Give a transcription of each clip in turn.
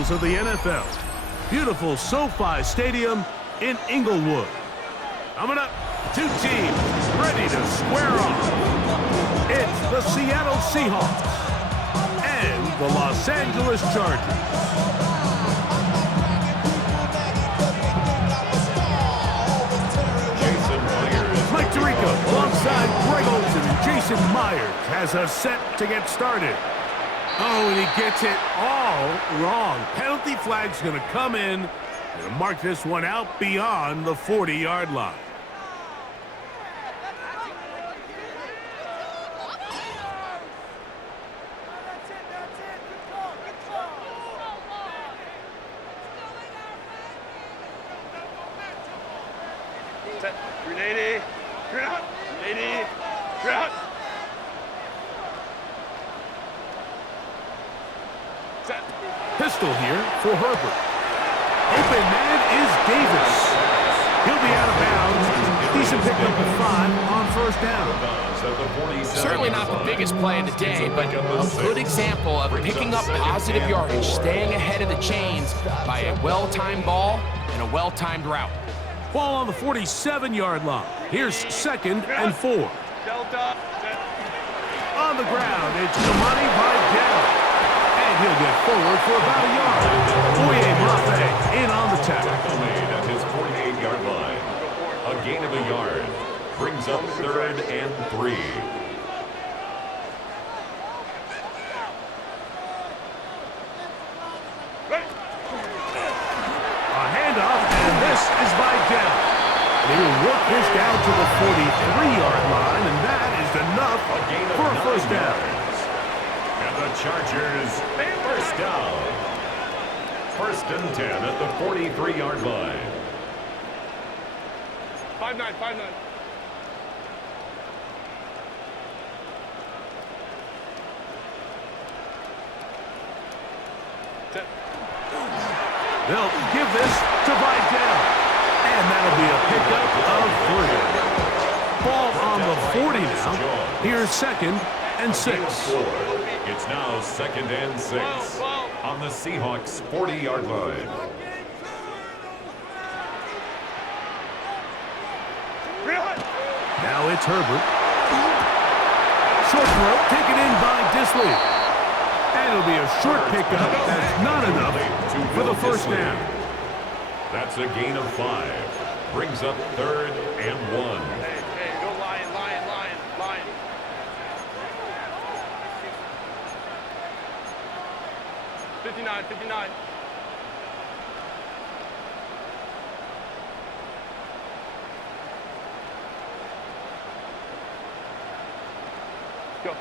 fundamentals of the NFL. Beautiful SoFi Stadium in Inglewood. Coming up, two teams ready to square off. It's the Seattle Seahawks and the Los Angeles Chargers. Mike Tirico alongside Greg Olsen and Jason Myers has us set to get started. Oh, and he gets it all wrong. Penalty flag's going to come in and mark this one out beyond the 40-yard line. Set. 380. Ground. 80. Ground. Set. Pistol here for Herbert. Open man is Davis. He'll be out of bounds. Decent pickup of 5 on first down. Certainly not the biggest play of the day, but a good example of picking up positive yardage, staying ahead of the chains by a well-timed ball and a well-timed route. Ball on the 47-yard line. Here's 2nd and 4. Delta. On the ground, it's Kamani Vidal. And he'll get forward for about a yard. Boye Mafe in on the tackle. Made at his 48-yard line. A gain of a yard. Brings up 3rd and 3. Is Vidal. They will work this down to the 43-yard line, and that is enough for a first down. And the Chargers, first down. 1st and 10 at the 43-yard line. 5-9, 5-9. They'll give this to Vidal. And that'll be a pickup of 3. Ball on the 40 now. Here's 2nd and 6. It's now 2nd and 6 on the Seahawks 40-yard line. Now it's Herbert. Short throw taken in by Disley. And it'll be a short pickup. That's not enough for the first down. That's a gain of 5. Brings up 3rd and 1. Hey, go Lion, Lion, Lion, Lion. 59, 59. Go.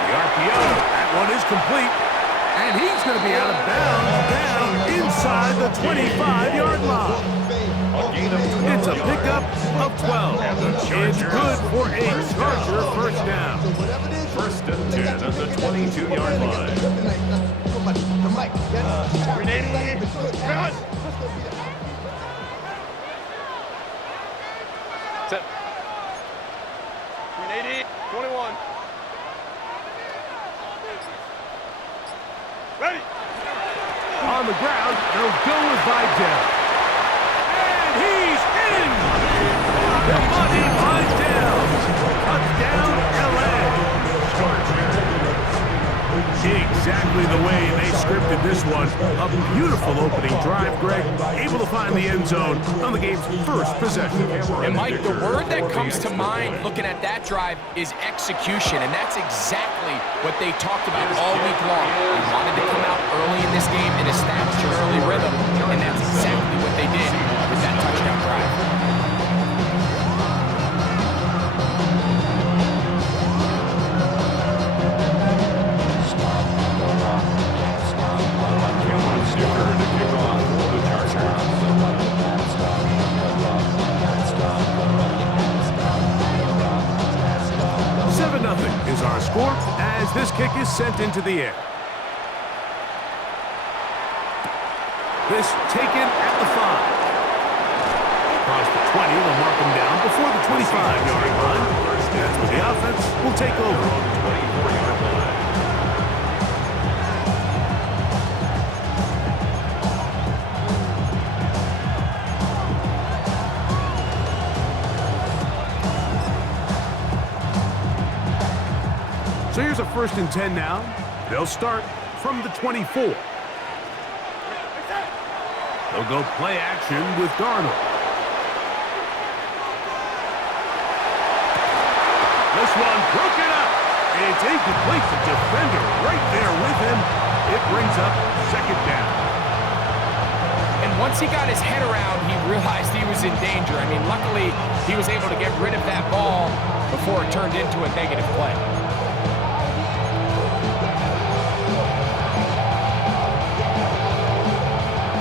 The RPO, that one is complete. And he's going to be out of bounds down inside the 25-yard line. It's a pickup of 12. It's good for a Charger first down. 1st and 10 at the 22-yard line. Set. 380, 21. Ready. On the ground, they'll go with Vidal. And he's in! Kamani Vidal. Touchdown, LA. Exactly the way they scripted this one. A beautiful opening drive, Greg. Able to find the end zone on the game's first possession. And Mike, the word that comes to mind looking at that drive is execution, and that's exactly what they talked about all week long. They wanted to come out early in this game and establish an early rhythm, and that's exactly what they did with that touchdown drive. Is our score as this kick is sent into the air. This taken at the 5. Across the 20, they'll mark him down before the 25-yard line. That's where the offense will take over. Here's a 1st and 10 now. They'll start from the 24. They'll go play action with Darnold. This one broken up. It's incomplete. The defender right there with him. It brings up 2nd down. And once he got his head around, he realized he was in danger. I mean, luckily, he was able to get rid of that ball before it turned into a negative play.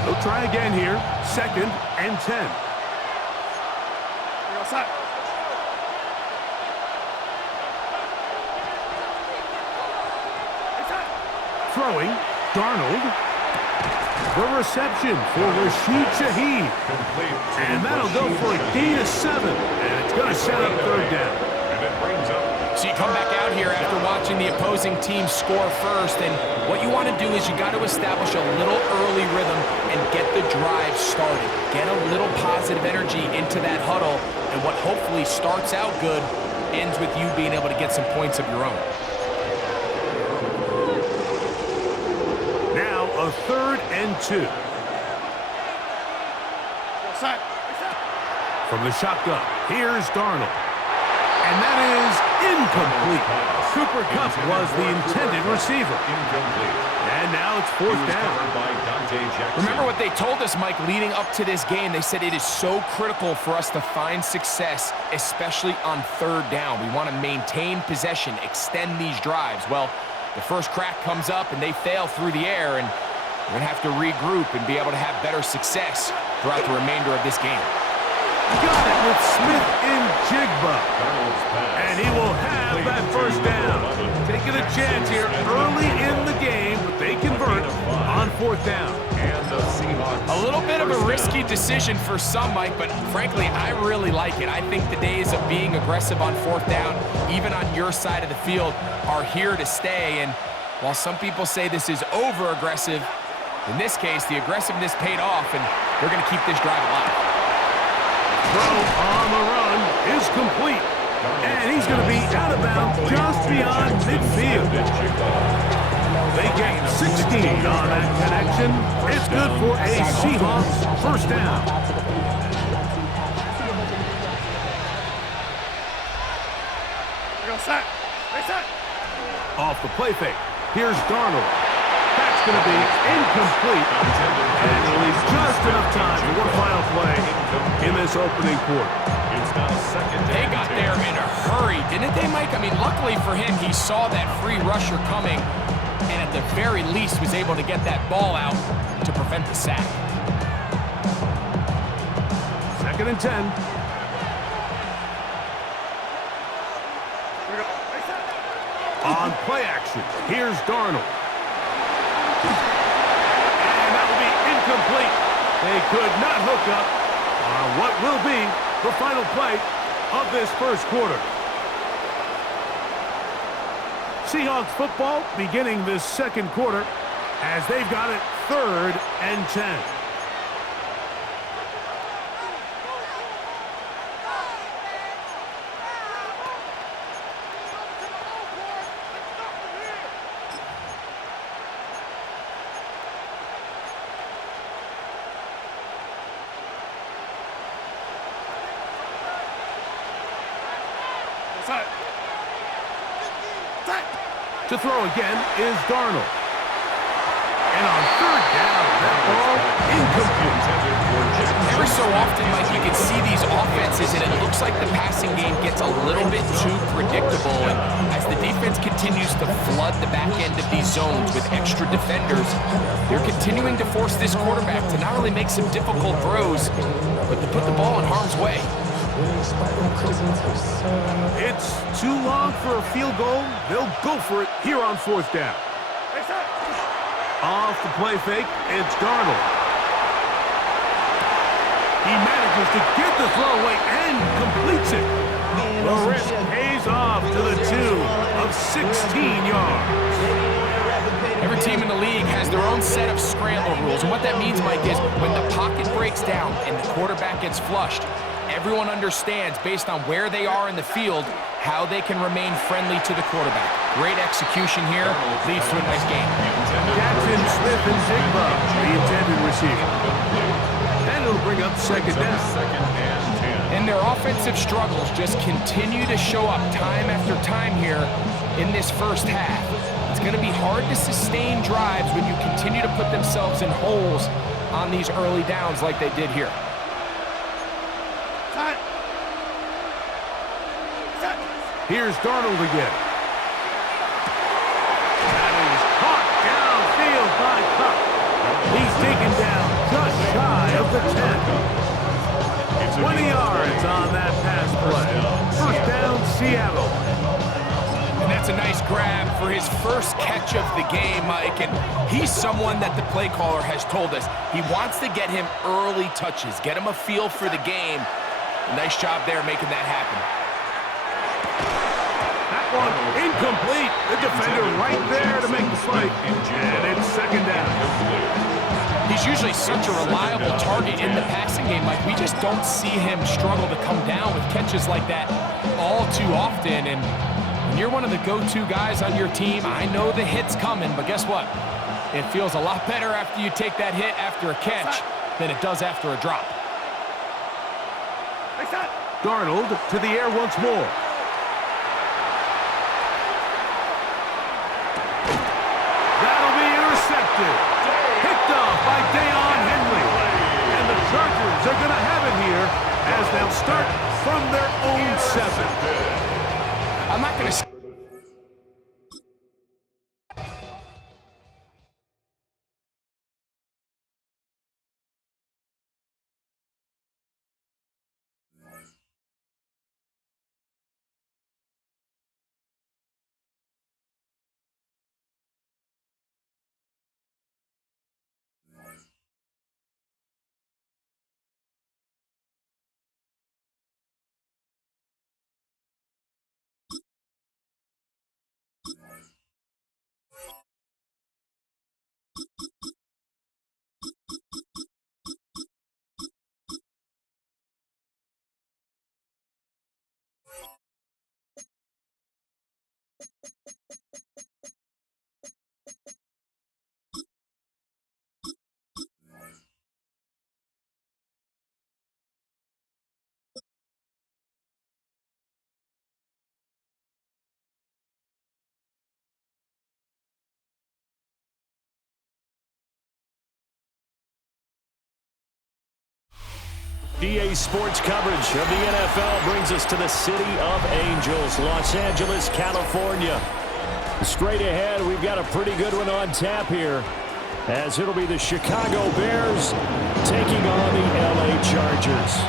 They'll try again here. 2nd and 10. Throwing, Darnold. The reception for Rashid Shaheed. And that'll go for a gain of 7. And it's going to set up 3rd down. And it brings up. So you come back out here after watching the opposing team score first, and what you want to do is you got to establish a little early rhythm and get the drive started. Get a little positive energy into that huddle, and what hopefully starts out good ends with you being able to get some points of your own. Now a 3rd and 2. From the shotgun, here's Darnold. And that is incomplete. Cooper Kupp was the intended receiver. And now it's 4th down. Remember what they told us, Mike, leading up to this game. They said it is so critical for us to find success, especially on 3rd down. We want to maintain possession, extend these drives. Well, the first crack comes up and they fail through the air, and we're going to have to regroup and be able to have better success throughout the remainder of this game. Got it with Smith in Jigba. And he will have that 1st down. Taking a chance here early in the game, but they convert on 4th down. And the Seahawks. A little bit of a risky decision for some, Mike, but frankly, I really like it. I think the days of being aggressive on 4th down, even on your side of the field, are here to stay. And while some people say this is over-aggressive, in this case, the aggressiveness paid off, and they're going to keep this drive alive. Throw on the run is complete. And he's going to be out of bounds just beyond midfield. They get 16 on that connection. It's good for a Seahawks 1st down. Off the play fake. Here's Darnold. That's going to be incomplete. And he'll leave just enough time for one final play in this opening quarter. They got there in a hurry, didn't they, Mike? I mean, luckily for him, he saw that free rusher coming, and at the very least was able to get that ball out to prevent the sack. 2nd and 10. On play action, here's Darnold. And that will be incomplete. They could not hook up on what will be the final play of this 1st quarter. Seahawks football beginning this 2nd quarter as they've got it 3rd and 10. To throw again is Darnold. And on 3rd down, that ball incomplete. Every so often, Mike, you can see these offenses, and it looks like the passing game gets a little bit too predictable. And as the defense continues to flood the back end of these zones with extra defenders, they're continuing to force this quarterback to not only make some difficult throws, but to put the ball in harm's way. It's too long for a field goal. They'll go for it here on 4th down. Off the play fake, it's Darnold. He manages to get the throw away and completes it. The risk pays off to the tune of 16 yards. Every team in the league has their own set of scramble rules, and what that means, Mike, is when the pocket breaks down and the quarterback gets flushed, everyone understands, based on where they are in the field, how they can remain friendly to the quarterback. Great execution here, leads to a nice game. Jackson, Smith, and Jigba, the intended receiver. And it'll bring up second down. And their offensive struggles just continue to show up time after time here in this first half. It's going to be hard to sustain drives when you continue to put themselves in holes on these early downs like they did here. Here's Darnold again. That is caught downfield by Cup. He's taken down just shy of the 10. 20 yards on that pass play. First down, Seattle. And that's a nice grab for his first catch of the game, Mike. And he's someone that the play caller has told us he wants to get him early touches, get him a feel for the game. A nice job there making that happen. That one incomplete. The defender right there to make the play. And it's second down. He's usually such a reliable target in the passing game. Like, we just don't see him struggle to come down with catches like that all too often. And when you're one of the go-to guys on your team, I know the hit's coming, but guess what? It feels a lot better after you take that hit after a catch than it does after a drop. Darnold to the air once more. That'll be intercepted. Picked off by Deion Henley. And the Chargers are going to have it here as they'll start from their own 7. I'm not going to... EA Sports coverage of the NFL brings us to the City of Angels, Los Angeles, California. Straight ahead, we've got a pretty good one on tap here, as it'll be the Chicago Bears taking on the LA Chargers.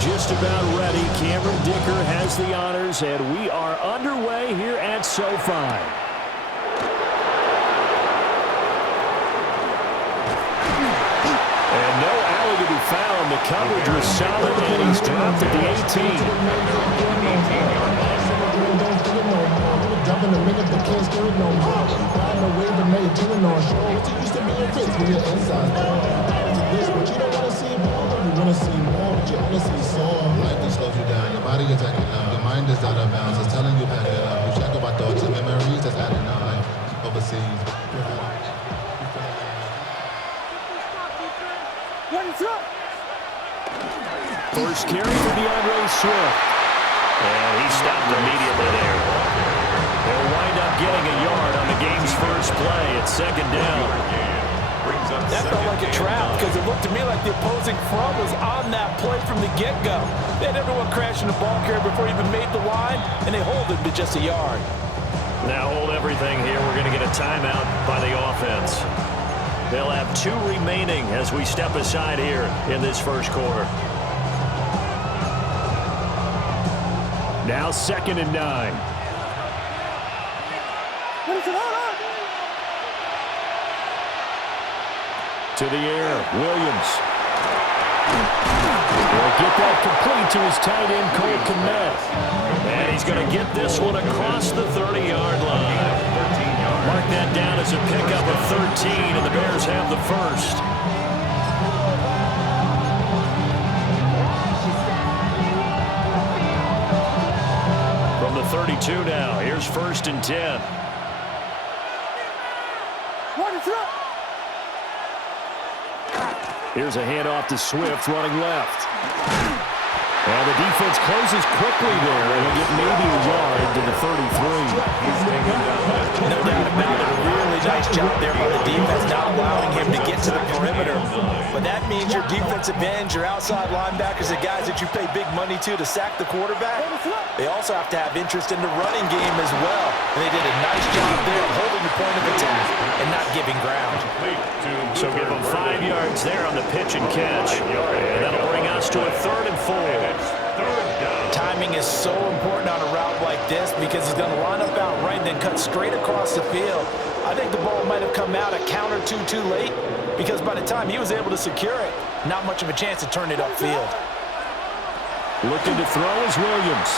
Just about ready. Cameron Dicker has the honors, and we are underway here at SoFi. And no alley to be found. The coverage was solid, and he's dropped at the 18. Jumping the minute the kids do it no more. Riding away the night, doing no show. What you used to be your fits when you're inside. This, but you don't want to see more. You want to see more, but you want to see soul. Life just slows you down. Your body is acting up. Your mind is out of bounds. It's telling you back it up. You check about thoughts and memories that's adding up. Like overseas. First carry for DeAndre Swift. And he stopped immediately there. They'll wind up getting a yard on the game's first play at second down. That felt like a trap because it looked to me like the opposing front was on that play from the get-go. They had everyone crashing the ball carrier before he even made the line, and they hold him to just a yard. Now hold everything here. We're going to get a timeout by the offense. They'll have 2 remaining as we step aside here in this first quarter. Now 2nd and 9. To the air, Williams. He'll get that complete to his tight end, Cole Kmet. And he's going to get this one across the 30-yard line. Mark that down as a pickup of 13, and the Bears have the first. From the 32 now, here's 1st and 10. Here's a handoff to Swift running left. And the defense closes quickly there, and he'll get maybe a yard to the 33. No doubt about it. A really nice job there by the defense, not allowing him to get to the perimeter. But that means your defensive ends, your outside linebackers, the guys that you pay big money to sack the quarterback, they also have to have interest in the running game as well. And they did a nice job there of holding the point of attack and not giving ground. So give them 5 yards there on the pitch and catch. And that'll bring us to a 3rd and 4. Timing is so important on a route like this because he's going to line up out right and then cut straight across the field. I think the ball might have come out a count or two too late because by the time he was able to secure it, not much of a chance to turn it upfield. Looking to throw is Williams.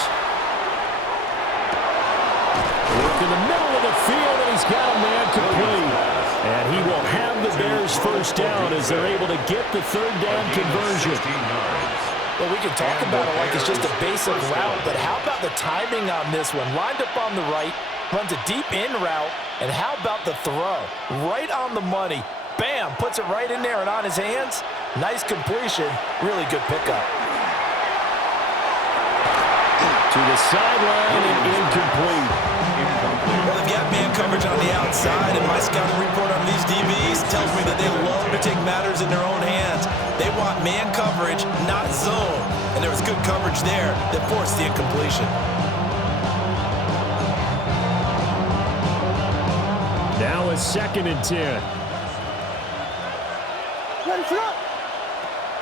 Look in the middle of the field, and he's got a man complete. And he will have the Bears first down as they're able to get the 3rd down conversion. Well, we can talk about it like it's just a basic route, but how about the timing on this one? Lined up on the right, runs a deep in route, and how about the throw? Right on the money. Bam, puts it right in there and on his hands. Nice completion, really good pickup. To the sideline and incomplete. Well, they've got man coverage on the outside, and my scouting report on these DBs tells me that they love to take matters in their own hands. They want man coverage, not zone. And there was good coverage there that forced the incompletion. Now a 2nd and 10.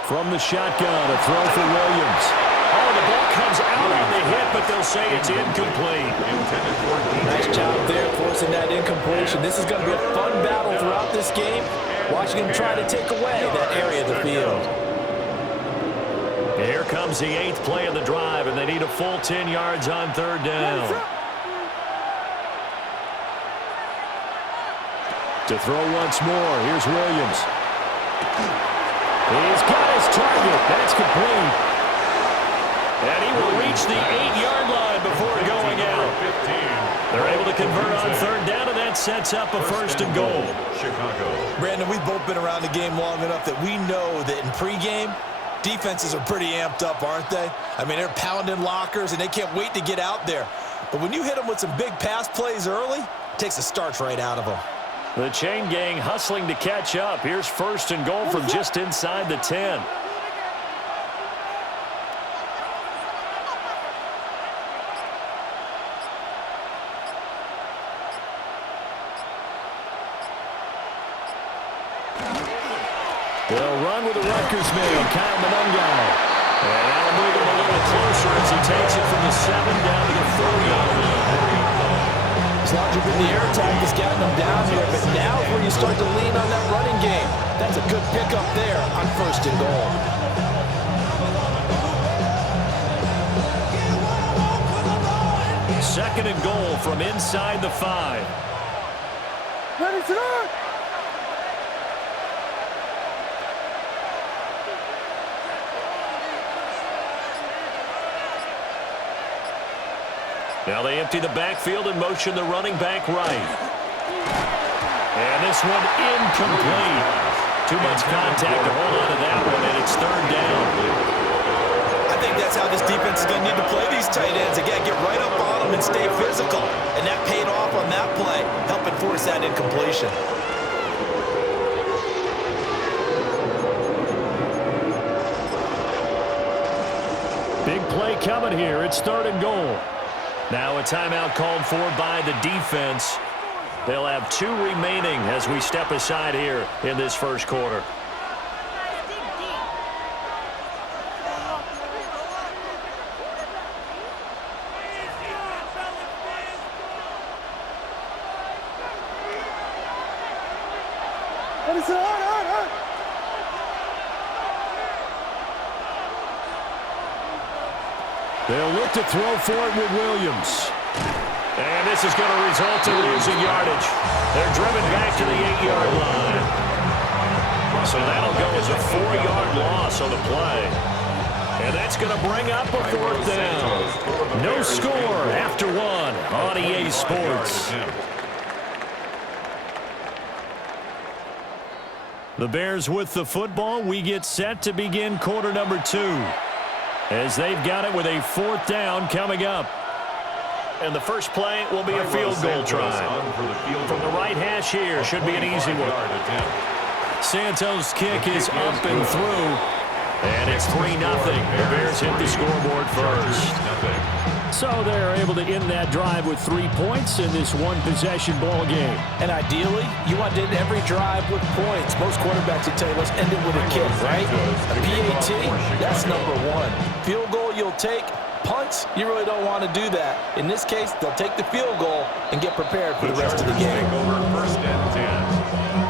From the shotgun, a throw for Williams. Oh, the ball comes out on the hit, but they'll say it's incomplete. Nice job there forcing that incompletion. This is going to be a fun battle throughout this game. Watching him try to take away that area of the field. Here comes the 8th play of the drive, and they need a full 10 yards on 3rd down. To throw once more, here's Williams. He's got his target. That's complete. And he will reach the 8-yard line before going out. They're able to convert on 3rd down, and that sets up a 1st and goal. Chicago. Brandon, we've both been around the game long enough that we know that in pregame, defenses are pretty amped up, aren't they? I mean, they're pounding lockers, and they can't wait to get out there. But when you hit them with some big pass plays early, it takes the starch right out of them. The chain gang hustling to catch up. Here's 1st and goal from just inside the 10. They'll run with the Rutgers man, Kyle Monungai. And that'll move him a little closer as he takes it from the 7 down to the 4-yard line. As long as the air attack has gotten them down here, but now is where you start to lean on that running game. That's a good pickup there on 1st and goal. Second and goal from inside the 5. Ready to go! Now they empty the backfield and motion the running back right. And this one incomplete. Too much contact to hold on to that one, and it's 3rd down. I think that's how this defense is going to need to play these tight ends. Again, get right up on them and stay physical. And that paid off on that play, helping force that incompletion. Big play coming here. It's 3rd and goal. Now a timeout called for by the defense. They'll have 2 remaining as we step aside here in this 1st quarter. They'll look to throw for it with Williams. And this is going to result in losing yardage. They're driven back to the 8-yard line. So that'll go as a 4-yard loss on the play. And that's going to bring up a 4th down. No score after 1 on EA Sports. The Bears with the football. We get set to begin quarter number 2. As they've got it with a 4th down coming up. And the first play will be a field goal try. From the right hash here, should be an easy one. Santos' kick is up and through. And it's 3-0. The Bears hit the scoreboard first. So they're able to end that drive with 3 points in this one-possession ball game. And ideally, you want to end every drive with points. Most quarterbacks will tell you, let's end it with a kick, right? A PAT, that's number 1. Field goal you'll take. Punts, you really don't want to do that. In this case, they'll take the field goal and get prepared for the rest of the game. Take over 1st and 10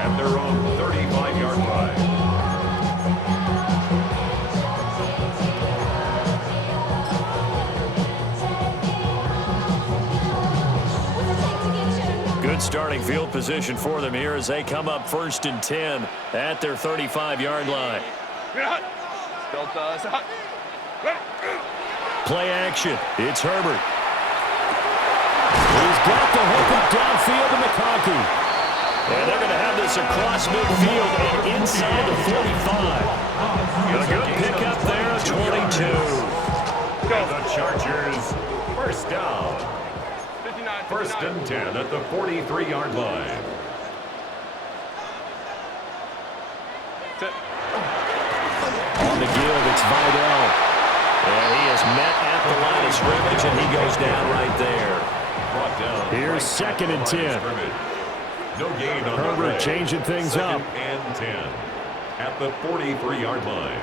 at their own 35-yard line. Good starting field position for them here as they come up 1st and 10 at their 35-yard line. Play action. It's Herbert. He's got the hook up downfield to McConkey. And they're going to have this across midfield and inside the 45. A good pickup there at 22. And the Chargers, 1st down. 1st and 10 at the 43-yard line. On the give, it's Vidal. And he is met at the line of scrimmage, and he goes down right there. Here's 2nd and 10. No gain on Herbert changing things up. 2nd and 10 at the 43-yard line.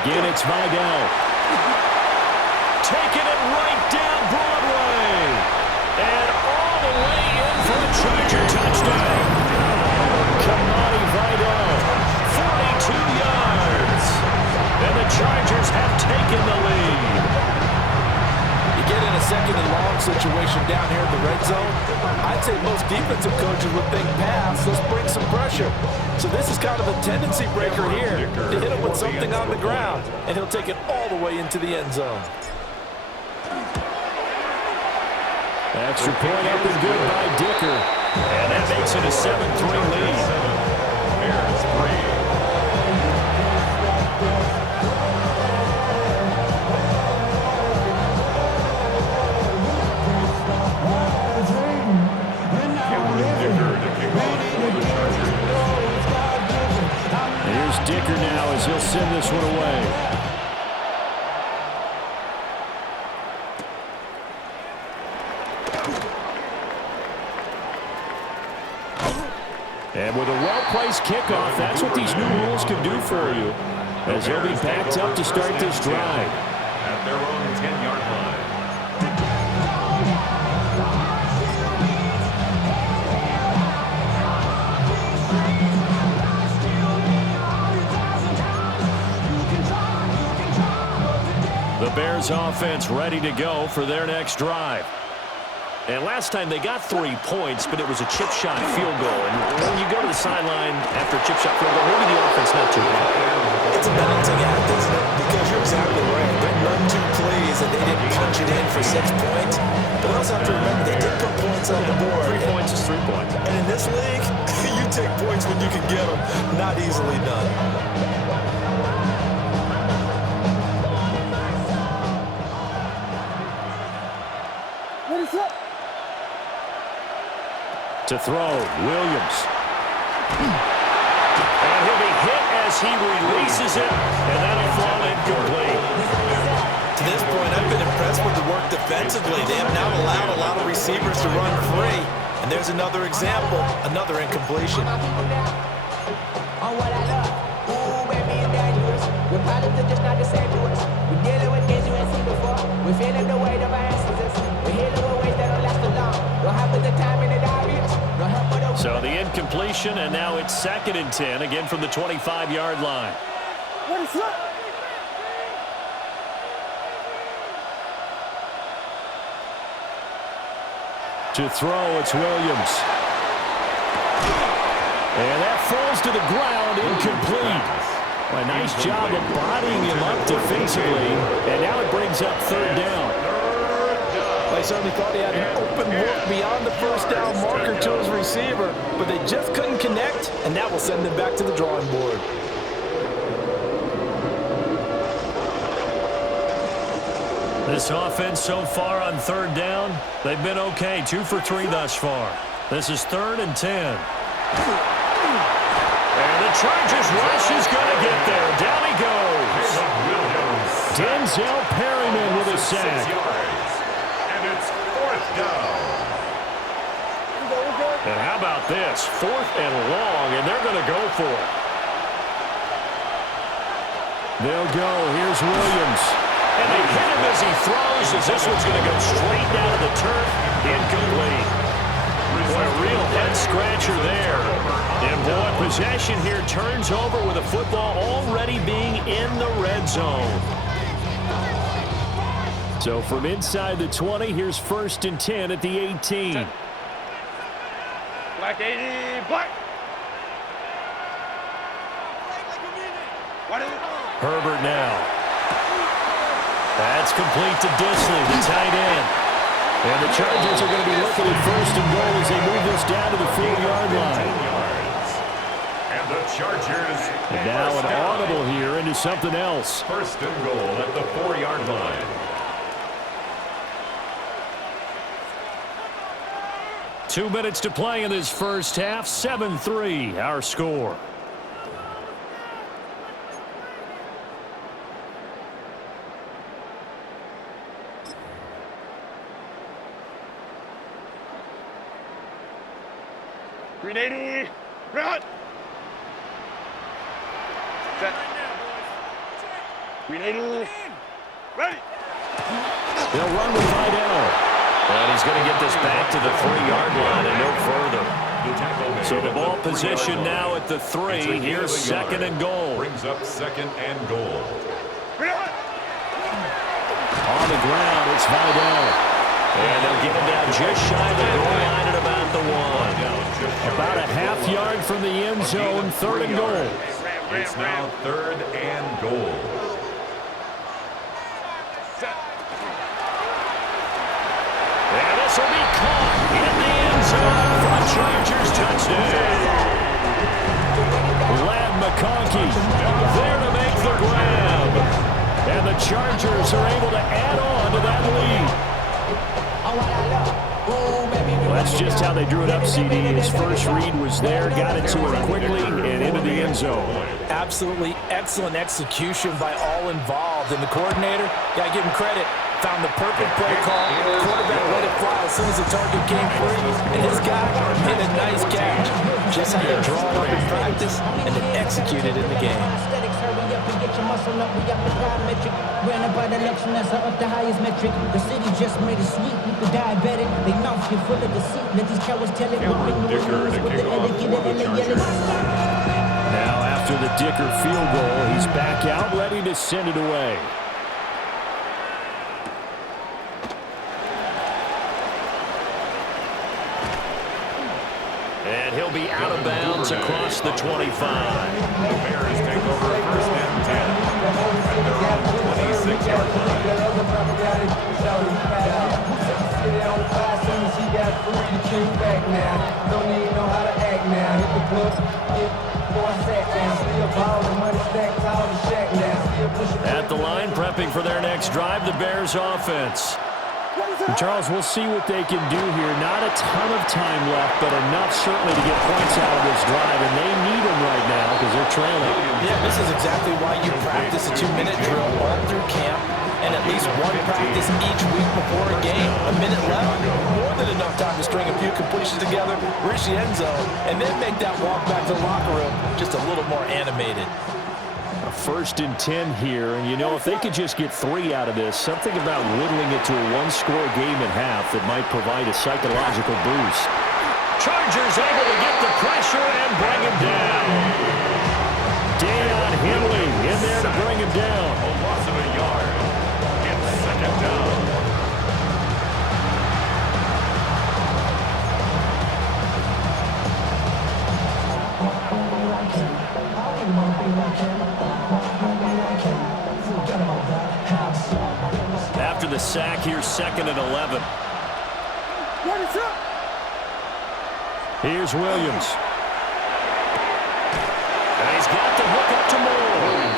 Again, it's Vidal. Taking it right down Broadway. And all the way in for the Charger touchdown. Kamani Vidal, 42 yards. And the Chargers have taken the lead. You get in a 2nd and long situation down here in the red zone. I'd say most defensive coaches would think pass, let's bring some pressure. So this is kind of a tendency breaker here to hit him with something on the ground. And he'll take it all the way into the end zone. Extra point up and good by Dicker. And that makes it a 7-3 lead. Bears 3. Here's Dicker now as he'll send this one away. And with a well-placed kickoff, that's what these new rules can do for you. As he'll be backed up to start this drive. At their own 10-yard line. The Bears offense ready to go for their next drive. And last time they got 3 points, but it was a chip shot field goal. And when you go to the sideline after a chip shot field goal, maybe the offense not too bad. It's a balancing act, isn't it? Because you're exactly right. They run 2 plays and they didn't punch it in for 6 points. But we also have to remember they did put points on the board. 3 points is 3 points. And in this league, you take points when you can get them. Not easily done. What is up? To throw, Williams. And he'll be hit as he releases it, and that'll fall incomplete. To this point, I've been impressed with the work defensively. They have now allowed a lot of receivers to run free. And there's another example, another incompletion. On what I love. Ooh, baby, it's dangerous. Your problems are just not the same to us. We're dealing with things you ain't seen before. We're feeling the weight of our ancestors. We're healing with ways that don't last too long. Don't have the time in the diaries. No help for the... So the incompletion, and now it's 2nd and 10, again from the 25-yard line. What is up? To throw, it's Williams. And that falls to the ground, incomplete. A nice job of bodying him up defensively, and now it brings up third down. They certainly thought he had an open look beyond the first down marker to his receiver, but they just couldn't connect, and that will send them back to the drawing board. This offense so far on third down, they've been okay, 2 for 3 thus far. This is 3rd and 10. And the Chargers rush is going to get there. Down he goes. Denzel Perryman with a sack. And it's 4th down. And how about this? 4th and long, and they're going to go for it. They'll go. Here's Williams. And they hit him as he throws, as this one's going to go straight down to the turf. Incomplete. Boy, a real head-scratcher there. And boy, possession here turns over with the football already being in the red zone. So from inside the 20, here's 1st and 10 at the 18. Black 80, black. What is it? Herbert now. That's complete to Disley, the tight end. And the Chargers are going to be looking at 1st and goal as they move this down to the 4-yard line. And the Chargers. And now an audible here into something else. 1st and goal at the 4-yard line. 2 minutes to play in this first half. 7-3, our score. Green 80, run. Set. Green 80, ready. They'll run with Vidal. And he's going to get this back to the 3-yard line and no further. So the ball position now at the 3. Here's 2nd and goal. Brings up 2nd and goal. On the ground, it's Vidal. And they'll get him down just shy of the goal line at about the 1. About a half-yard from the end zone, 3rd and goal. It's now 3rd and goal. And this will be caught in the end zone for the Chargers touchdown. Lad McConkey there to make the grab. And the Chargers are able to add on to that lead. Well, that's just how they drew it up, CD. His first read was there, got it to him quickly, and into the end zone. Absolutely excellent execution by all involved. And the coordinator, got to give him credit, found the perfect play call. Quarterback let it fly as soon as the target came free. And this guy made a nice catch. Just how you draw it up in practice and then execute it in the game. The highest metric. The city just made it sweet. People diabetic. They mouth get full of deceit. Let these cowards tell it. Now after the Dicker field goal, he's back out, ready to send it away. And he'll be out of bounds across the 25. The Bears take over 1st and 10. At their own 26-yard line. At the line, prepping for their next drive, the Bears offense. And Charles, we'll see what they can do here. Not a ton of time left, but enough certainly to get points out of this drive, and they need them right now because they're trailing. Yeah, this is exactly why you practice a 2-minute drill all through camp and at least one practice each week before a game. A minute left, more than enough time to string a few completions together, reach the end zone, and then make that walk back to the locker room just a little more animated. 1st and 10 here, and you know, if they could just get 3 out of this, something about whittling it to a 1-score game at half that might provide a psychological boost. Chargers able to get the pressure and bring him down. Deion Henley in there to bring him down. A loss of a yard. It's 2nd down. the sack here, 2nd and 11. Here's Williams. And he's got the hook up to Moore.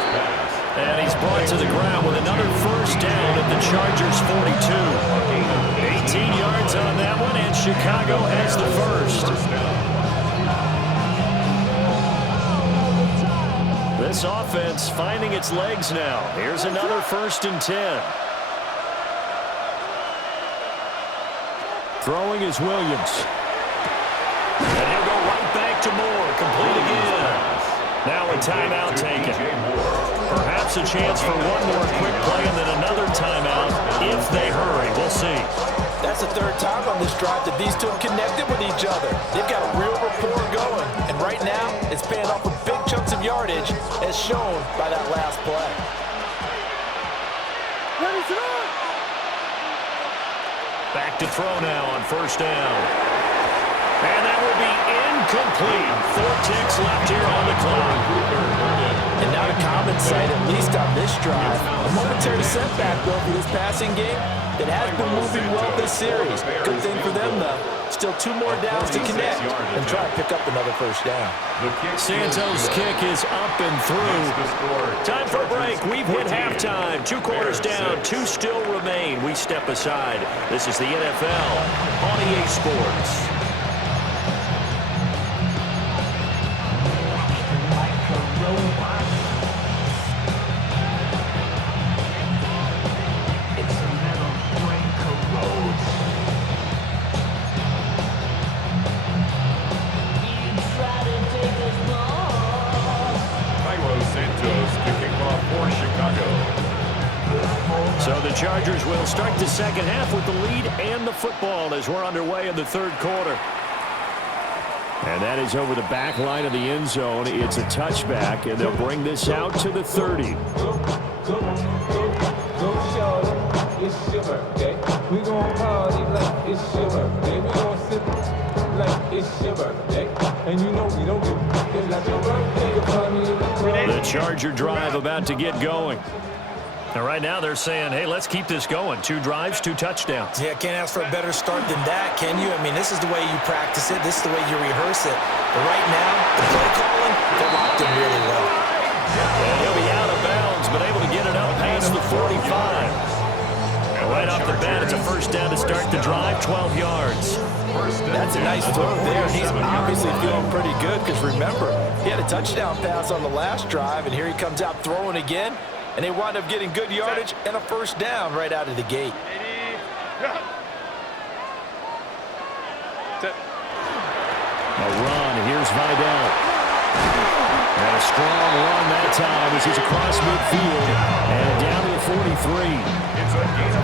And he's brought to the ground with another first down at the Chargers' 42. 18 yards on that one, and Chicago has the first. This offense finding its legs now. Here's another 1st and 10. Throwing is Williams. And he'll go right back to Moore. Complete again. Now a timeout taken. Perhaps a chance for one more quick play and then another timeout if they hurry. We'll see. That's the 3rd time on this drive that these two have connected with each other. They've got a real rapport going. And right now, it's paying off with big chunks of yardage as shown by that last play. Back to throw now on 1st down. And that will be incomplete. 4 ticks left here on the clock. And not a common sight, at least on this drive. A momentary setback, though, for this passing game that has been moving well this series. Good thing for them, though. Still 2 more downs to connect and try to pick up another 1st down. Santos' kick is up and through. Time for a break. We've hit halftime. 2 quarters down, 2 still remain. We step aside. This is the NFL on EA Sports. So the Chargers will start the 2nd half with the lead and the football as we're underway in the 3rd quarter. And that is over the back line of the end zone. It's a touchback, and they'll bring this out to the 30. It's your birthday. We gon' party like it's your birthday. We gon' sip like it's your birthday. And you know we don't give a like your birthday. You'll find me in the club. The Charger drive about to get going. And right now they're saying, hey, let's keep this going. 2 drives, 2 touchdowns. Yeah, can't ask for a better start than that, can you? I mean, this is the way you practice it. This is the way you rehearse it. But right now, the play calling, they're locked in really well. And he'll be out of bounds, but able to get it up past the 45. Right off the bat, it's a 1st down to start the drive, 12 yards. That's a nice throw there. He's obviously feeling pretty good because, remember, he had a touchdown pass on the last drive, and here he comes out throwing again, and they wound up getting good yardage and a 1st down right out of the gate. A run. Here's Vidal. And a strong run that time as he's across midfield and down to the 43.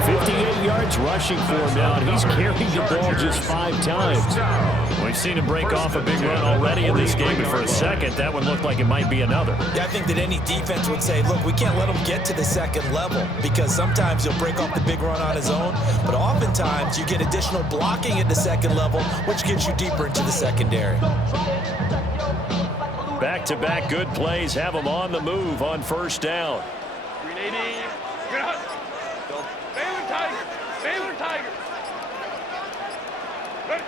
58 yards rushing for him now, and he's carried the ball just 5 times. We've seen him break off a big run already in this game, but for a second, that one looked like it might be another. Yeah, I think that any defense would say, look, we can't let him get to the 2nd level because sometimes he'll break off the big run on his own, but oftentimes you get additional blocking at the 2nd level, which gets you deeper into the secondary. Back-to-back good plays have him on the move on 1st down. 380. Baylor Tiger. Baylor Tiger. Ready.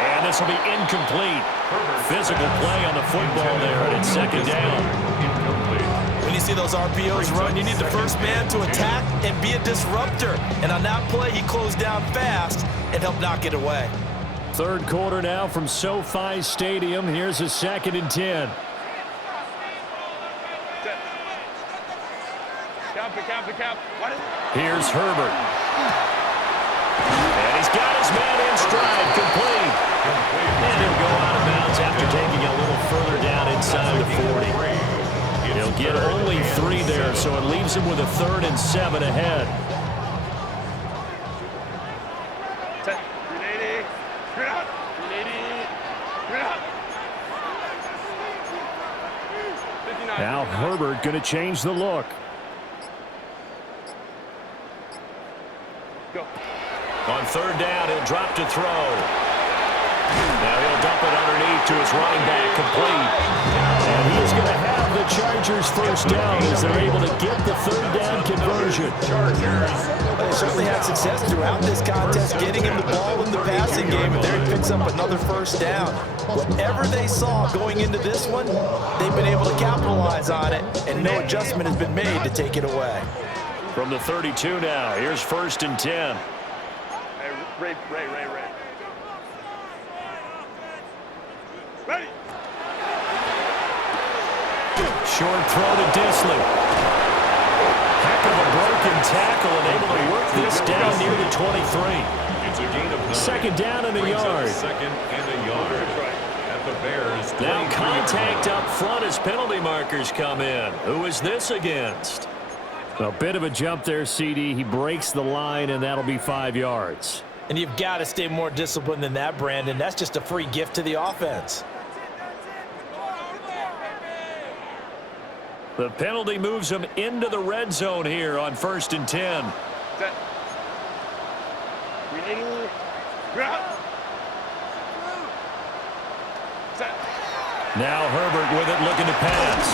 And this will be incomplete. Physical play on the football there, and it's 2nd down. When you see those RPOs run, you need the first man to attack and be a disruptor. And on that play, he closed down fast and helped knock it away. 3rd quarter now from SoFi Stadium. Here's a 2nd and 10. Cap. Here's Herbert. And he's got his man in stride. Complete. And he'll go out of bounds after taking a little further down inside the 40. He'll get only 3 there, so it leaves him with a 3rd and 7 ahead. 380. Straight out. 380. Straight out. 59. Now Herbert going to change the look. Go. On 3rd down, he'll drop to throw. Now he'll dump it underneath to his running back, complete. And he's going to have the the Chargers first down as they're able to get the third down conversion. They certainly had success throughout this contest, getting him the ball in the passing game, and there he picks up another first down. Whatever they saw going into this one, they've been able to capitalize on it, and no adjustment has been made to take it away. From the 32 now, here's 1st and 10. Ray. Ready. Short throw to Disley. Heck of a broken tackle and able to work this down near the 23. It's a gain of 9. Second down and a yard. Second and a yard. At the Bears. Now contact up front as penalty markers come in. Who is this against? A bit of a jump there, CD. He breaks the line, and that'll be 5 yards. And you've got to stay more disciplined than that, Brandon. That's just a free gift to the offense. The penalty moves him into the red zone here on 1st and 10. Set. Ready. Set. Now Herbert with it, looking to pass.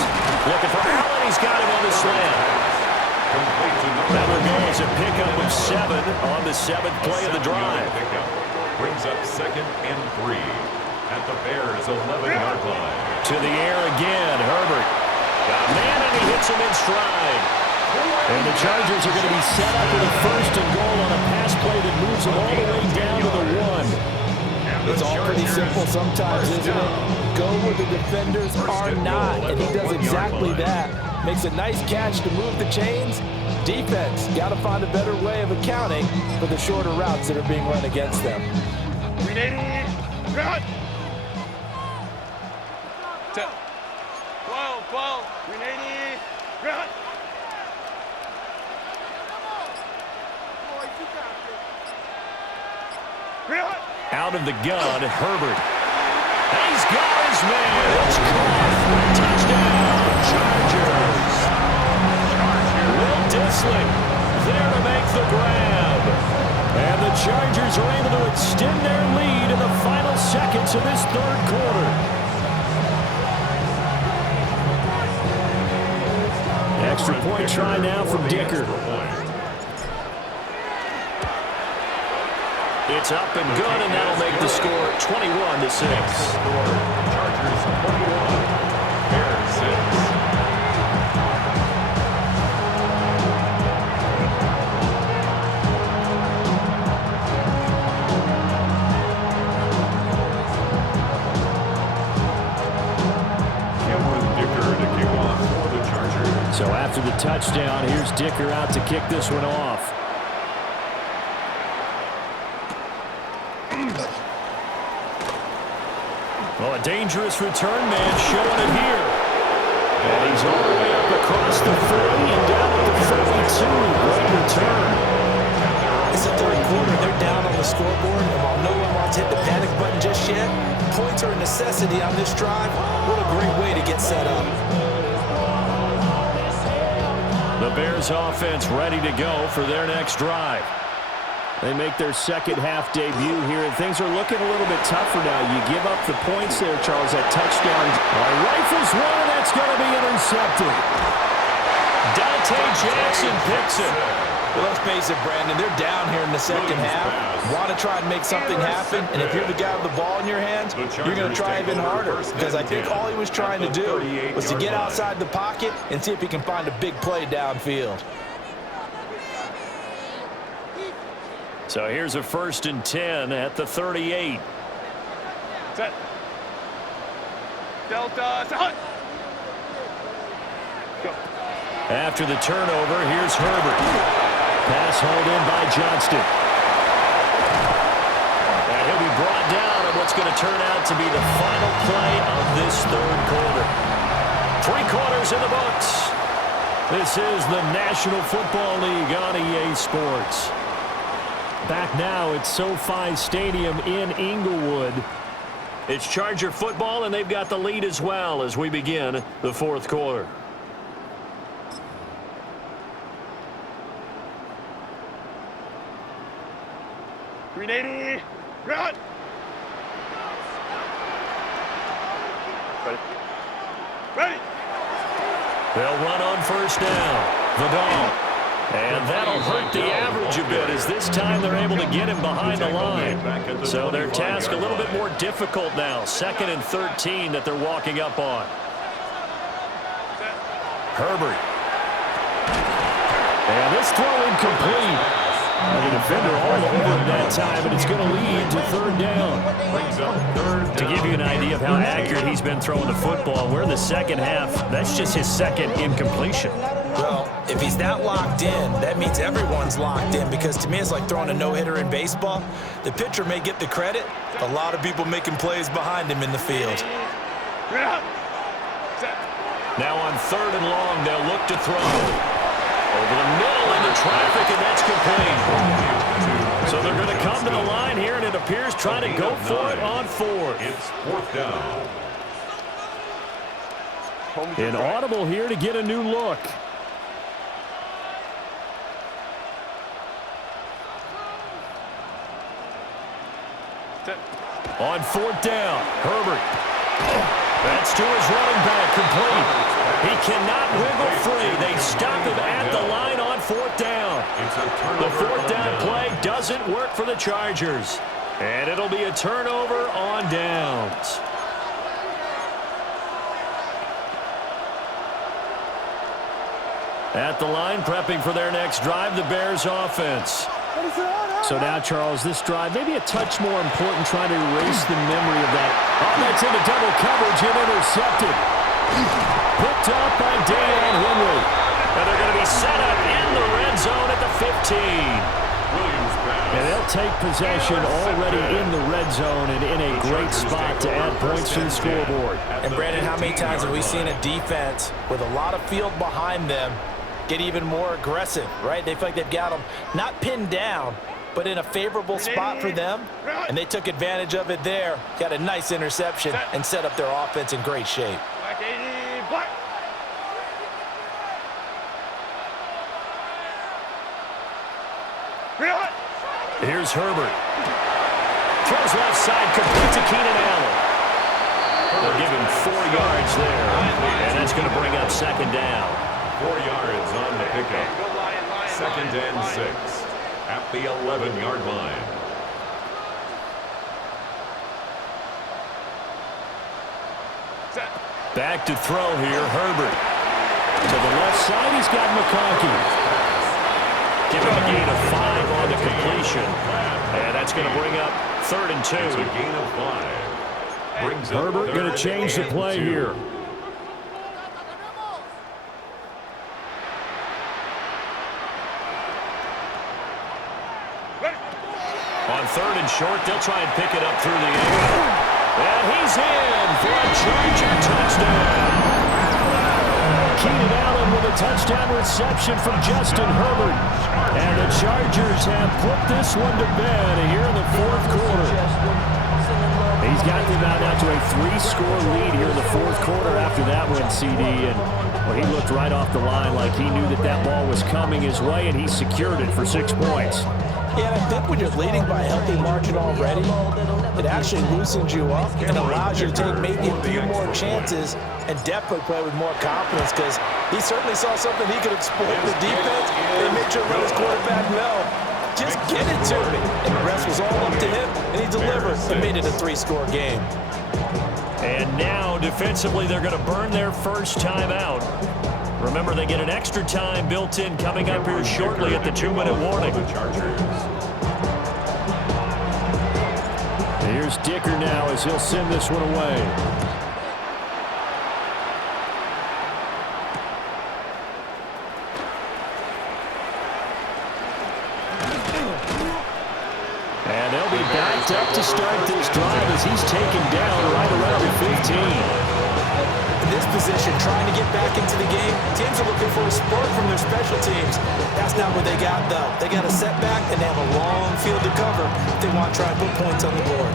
Looking for Allen. He's got him on the slant. That'll go as a pickup of 7 on the 7th play of the drive. Brings up 2nd and 3 at the Bears' 11-yard line. To the air again, Herbert. Got a man, and he hits him in stride. And the Chargers are going to be set up with a 1st and goal on a pass play that moves them all the way down to the 1. It's all pretty simple sometimes, isn't it? Go where the defenders are not, and he does exactly that. Makes a nice catch to move the chains. Defense got to find a better way of accounting for the shorter routes that are being run against them. Ready. Run. 12. Ready. Run. Out of the gun, Herbert. And he's got his man. It's caught. Touchdown, Chargers. Will Disley there to make the grab. And the Chargers are able to extend their lead in the final seconds of this 3rd quarter. Extra point try now from Dicker. It's up and good, and that'll make the score 21-6. Chargers 21, Bears 6. So after the touchdown, here's Dicker out to kick this one off. Well, a dangerous return man showing it here. And he's all the way up across the 30 and down at the 32. Great return. It's the 3rd quarter. They're down on the scoreboard, and while no one wants to hit the panic button just yet, points are a necessity on this drive. What a great way to get set up. The Bears offense ready to go for their next drive. They make their second half debut here, and things are looking a little bit tougher now. You give up the points there, Charles, that touchdown. Rifles one, and that's going to be intercepted. Dante Jackson picks it. Well, let's face it, Brandon, they're down here in the second half. Want to try and make something happen, and if you're the guy with the ball in your hands, you're going to try even harder, because I think all he was trying to do was to get outside the pocket and see if he can find a big play downfield. So here's a 1st and 10 at the 38. Set. Delta. Set. Go. After the turnover, here's Herbert. Pass hauled in by Johnston. And he'll be brought down at what's going to turn out to be the final play of this 3rd quarter. 3 quarters in the books. This is the National Football League on EA Sports. Back now at SoFi Stadium in Inglewood. It's Charger football, and they've got the lead as well as we begin the 4th quarter. Ready. Run. Ready. They'll run on first down. Vidal. And that'll hurt the average a bit as this time they're able to get him behind the line. So their task a little bit more difficult now. 2nd and 13 that they're walking up on. Herbert. And this throw incomplete. The defender all over him that time, and it's going to lead to 3rd down. To give you an idea of how accurate he's been throwing the football, we're in the second half. That's just his 2nd incompletion. Well, if he's that locked in, that means everyone's locked in, because to me it's like throwing a no-hitter in baseball. The pitcher may get the credit, a lot of people making plays behind him in the field. Now on 3rd and long, they'll look to throw. Over the middle into traffic, and that's complete. So they're going to come to the line here, and it appears trying to go for it on 4th. It's 4th down. An audible here to get a new look. On 4th down, Herbert. That's to his running back, complete. He cannot wiggle free. They stop him at the line on 4th down. The 4th down play doesn't work for the Chargers. And it'll be a turnover on downs. At the line, prepping for their next drive, the Bears offense. So now, Charles, this drive maybe a touch more important, trying to erase the memory of that. Oh, that's into double coverage and intercepted. Picked up by Dan Henry. And they're going to be set up in the red zone at the 15. And they'll take possession already in the red zone and in a great spot to add points to the scoreboard. And, Brandon, how many times have we seen a defense with a lot of field behind them get even more aggressive, right? They feel like they've got them not pinned down, but in a favorable spot for them, and they took advantage of it there. Got a nice interception and set up their offense in great shape. Here's Herbert. Throws left side, complete to Keenan Allen. They'll give him 4 yards there, and that's going to bring up 2nd down. 4 yards on the pickup. 2nd and 6 at the 11-yard line. Back to throw here, Herbert. To the left side, he's got McConkey. Give him a gain of 5 on the completion. And that's going to bring up 3rd and 2. It's a gain of 5. Brings Herbert going to change the play here. On 3rd and short, they'll try and pick it up through the air. And he's in for a Charger touchdown. Keenan Allen with a touchdown reception from Justin Herbert. And the Chargers have put this one to bed here in the 4th quarter. He's got them out to a 3-score lead here in the 4th quarter after that one, CD. And well, he looked right off the line like he knew that that ball was coming his way, and he secured it for 6 points. Yeah, and I think when you're leading by a healthy margin already, it actually loosens you up and allows you to take maybe a few more chances and definitely play with more confidence, because he certainly saw something he could exploit in the defense. They made sure to let his quarterback know, just get it to me. And the rest was all up to him, and he delivered and made it a 3-score game. And now, defensively, they're going to burn their first time out. Remember, they get an extra time built in coming up here shortly at the 2-minute warning. Here's Dicker now as he'll send this one away. And they'll be backed up to start this drive as he's taken down right around the 15. In this position, trying to get back into the game, teams are looking for a spark from their special teams. That's not what they got, though. They got a setback, and they have a long field to cover if they want to try and put points on the board.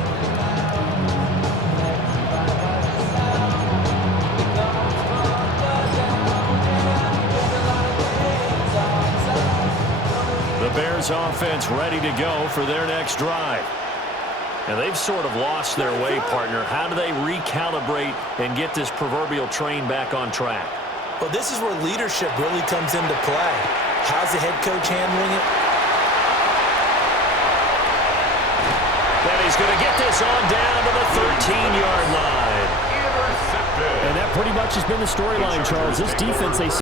The Bears offense ready to go for their next drive. And they've sort of lost their way, partner. How do they recalibrate and get this proverbial train back on track? Well, this is where leadership really comes into play. How's the head coach handling it? And he's going to get this on down to the 13-yard line. Intercepted. And that pretty much has been the storyline, Charles. This defense, they